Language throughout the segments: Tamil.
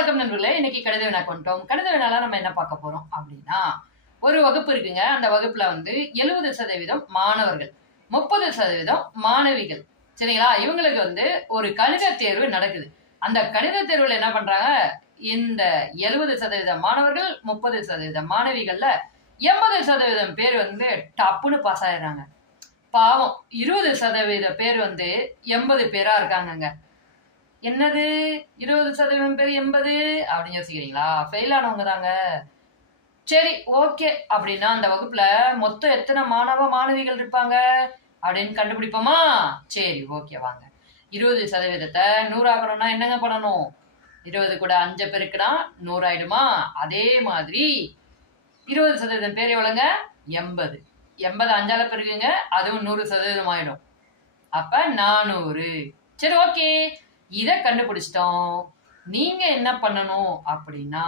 வணக்கம் நண்பர்களே. இன்னைக்கு கணித வினா கொண்டோம். கணித வினால நம்ம என்ன பார்க்க போறோம் அப்படின்னா, ஒரு வகுப்பு இருக்குங்க. அந்த வகுப்புல 70% மாணவர்கள், 30% மாணவிகள். சரிங்களா? இவங்களுக்கு ஒரு கணித தேர்வு நடக்குது. அந்த கணித தேர்வுல என்ன பண்றாங்க, இந்த 70% மாணவர்கள், 30% மாணவிகள்ல 80% பேர் டப்புன்னு பாஸ் ஆயிடுறாங்க. பாவம் 20% பேர் 80 பேரா இருக்காங்கங்க. என்னது 20% பேர் 80 அப்படின்னு யோசிக்கிறீங்களா? ஃபெயில் ஆனவங்க தாங்க. சரி, ஓகே. அப்படின்னா அந்த வகுப்புல மொத்தம் எத்தனை மாணவிகள் இருப்பாங்க அப்படின்னு கண்டுபிடிப்போமா? சரி, ஓகே, வாங்க. 20% 100 ஆக்கணும்னா என்னங்க பண்ணணும்? 20 கூட 5 பெருக்குனா 100 ஆயிடுமா? அதே மாதிரி 20% பேர் எவ்வளவுங்க? 80. 80 5ஆல பெருக்குங்க, அதுவும் 100% ஆயிடும். அப்ப 400. சரி, ஓகே. இதை கண்டுபிடிச்சிட்டோம். நீங்க என்ன பண்ணணும் அப்படின்னா,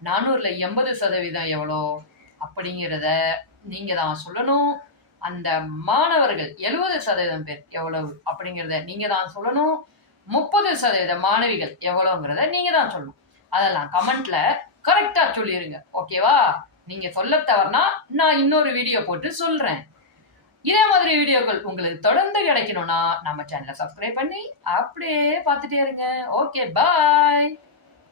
400ல 80% எவ்வளோ அப்படிங்கிறத நீங்க தான் சொல்லணும். அந்த மாணவர்கள் 70% பேர் எவ்வளவு அப்படிங்கிறத நீங்க தான் சொல்லணும். 30% மாணவிகள் எவ்வளவுங்கிறத நீங்க தான் சொல்லணும். அதெல்லாம் கமெண்ட்ல கரெக்டா சொல்லிருங்க. ஓகேவா? நீங்க சொல்ல தவறுனா நான் இன்னொரு வீடியோ போட்டு சொல்றேன். இதே மாதிரி வீடியோக்கள் உங்களுக்கு தொடர்ந்து கிடைக்கணும்னா நம்ம சேனலை சப்ஸ்கிரைப் பண்ணி அப்படியே பார்த்துட்டே இருங்க. ஓகே, பாய்.